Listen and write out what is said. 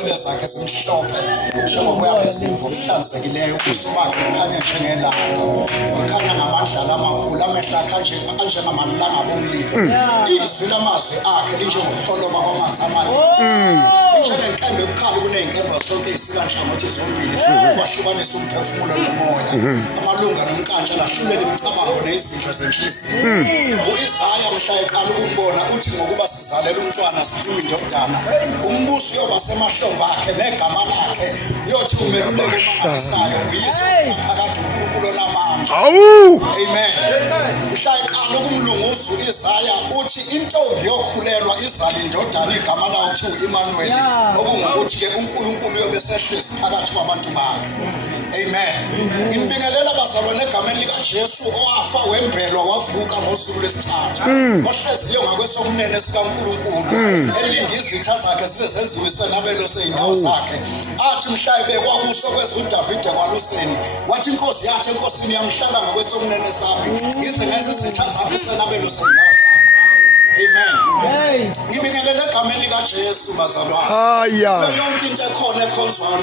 inwele zakhe zimhlophe njengoba uyabezimvu kuhlanzekileyo ubuso bakhe bukhanya njengelanga ukhanya ngamadlala amakhulu amehlo akhe anjengamalanga bomlilo izwi lamazwi akhe linjengokuholoba kwamanzi amaningi njengenkembe ebukhali kuneyinkemba zonke ezisikanhlangothi zombili kwahlukanisa umphefumulo nomoya amalunga nomnkantsha lahlulela imicabango nezitho zenhliziyo u-Isaya mhla eqala ukumbona uthi ngokuba sizalela umntwana siphiwe indodana umbuso uyoba semahlombe akhe negama lakhe uyothi umeluleki omangalisayo uyise phakathi uNkulunkulu onamandla amen mhla eqala ukumlunguza u-Isaya uthi intombi yokhulelwa izala indodana igama layo kuthiwa u-Emmanuel okungukuthi-ke uNkulunkulu uyobe sehlezi phakathi kwabantu bakhe amen ngibingelela bazalwane egameni likaJesu owafa wembelwa wavuka ngosuku lwesithathu ohleziyo ngakwesokunene sikaNkulunkulu elinde izitha zakhe sizenziwe isenabelo sey'nyawo zakhe athi mhla ebekwa kuso kweza uDavide kwaluseni wathi inkosi yathi enkosini yamhlala ngakwesokunene sami ngize ngenza izitha zakhe isenabelo sey'nyawo zakhe amen ngibingelela egameni likaJesu bazalwane yonke into ekhona ekhonzwayo